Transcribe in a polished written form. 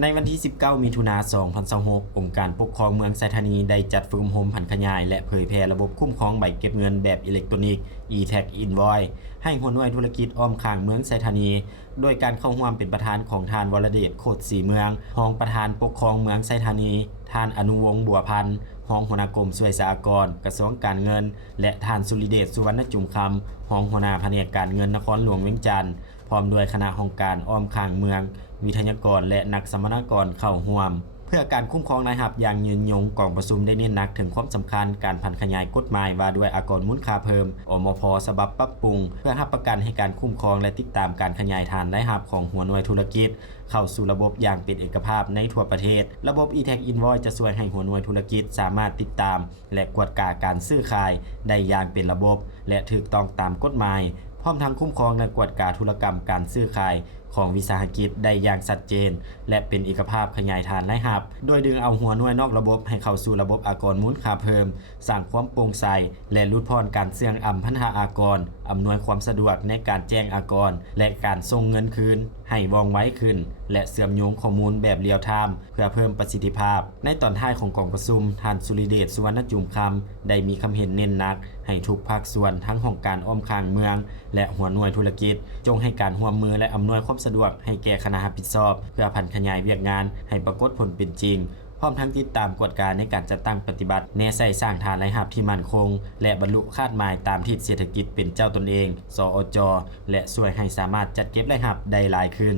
ในวันที่ 19 มิถุนายน 2026 องค์การปกครองเมืองไซธานีได้จัดฝึกอบรมผันขยายและเผยแพร่ระบบคุ้มครองใบเก็บเงินแบบอิเล็กทรอนิกส์ e-tax invoice ให้หัวหน่วยธุรกิจอ้อมข้างเมืองไซธานี โดยการเข้าร่วมเป็นประธานของทานวรเดชโคตรศรีเมืองรองประธานปกครองเมืองไซธานีทานอนุวงศ์บัวพันธ์รองหัวหน้ากรมช่วยสหกรณ์กระทรวงการเงินและทานสุริเดชสุวรรณจุมคำรองหัวหน้าแผนกการเงินนครหลวงเวียงจันทร์พร้อมด้วยคณะองค์การอ้อมข้างเมืองวิทยากรและนักสัมมนากรเข้าร่วมเพื่อการคุ้มครองนายหับอย่างยืนยงกองประชุมได้เน้นหนักถึงความสำคัญการผันขยายกฎหมายว่าด้วยอากรมูลค่าเพิ่มอมพ.ฉบับปรับปรุงเพื่อรับประกันให้การคุ้มครองและติดตามการขยายฐานรายรับของหัวหน่วยธุรกิจเข้าสู่ระบบอย่างเป็นเอกภาพในทั่วประเทศระบบ e-tax invoice จะช่วยให้หัวหน่วยธุรกิจสามารถติดตามและกวดกาการซื้อขายได้อย่างเป็นระบบและถูกต้องตามกฎหมายพร้อมทั้งคุ้มครองและกวดกาธุรกรรมการซื้อขายของวิสาหกิจได้อย่างชัดเจนและเป็นเอกภาพขยายฐานรายรับโดยดึงเอาหัวหน่วยนอกระบบให้เข้าสู่ระบบอากรมูลค่าเพิ่มสร้างความโปร่งใสและลดพรการเสี่ยงพันธะอากรอำนวยความสะดวกในการแจ้งอากรและการส่งเงินคืนให้ว่องไวขึ้นและเชื่อมโยงข้อมูลแบบเรียลไทม์เพื่อเพิ่มประสิทธิภาพในตอนท้ายของกองประชุมท่านสุริเดชสุวรรณจุมคำได้มีคำเห็นเน้นหนักให้ทุกภาคส่วนทั้งของการอ้อมข้างเมืองและหัวหน่วยธุรกิจจงให้การร่วมมือและอำนวยความสะดวกให้แก่คณะรับผิดชอบเพื่อผันขยายเวียกงานให้ปรากฏผลเป็นจริงพร้อมทั้งติดตามกวดการในการจัดตั้งปฏิบัติแนวใส่สร้างฐานรายรับที่มั่นคงและบรรลุคาดหมายตามทิศเศรษฐกิจเป็นเจ้าตนเองสอจและช่วยให้สามารถจัดเก็บรายรับได้หลายขึ้น